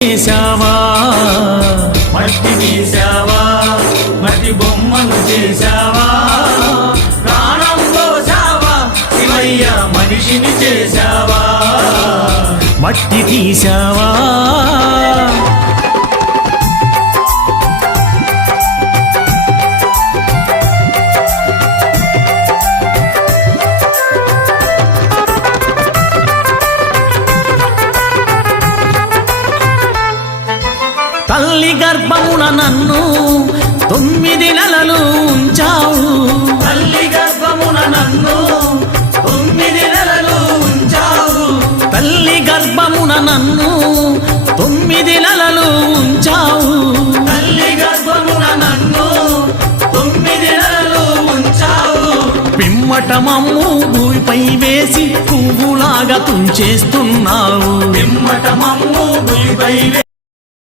చేశావా మట్టి తీసావా మట్టి బొమ్మను చేశావా ప్రాణం పోసావా శివయ్య మనిషిని చేశావా మట్టి తీసావా తల్లి గర్భమున నన్ను 9 నెలలు ఉంచావు తల్లి గర్భమున నన్ను 9 నెలలు ఉంచావు తల్లి గర్భమున నన్ను 9 నెలలు ఉంచావు తల్లి గర్భమున నన్ను 9 నెలలు ఉంచావు పిమ్మట మమ్ము భూమిపై వేసి పువ్వులాగా తుంచేస్తున్నావు పిమ్మట మమ్ము భూమిపై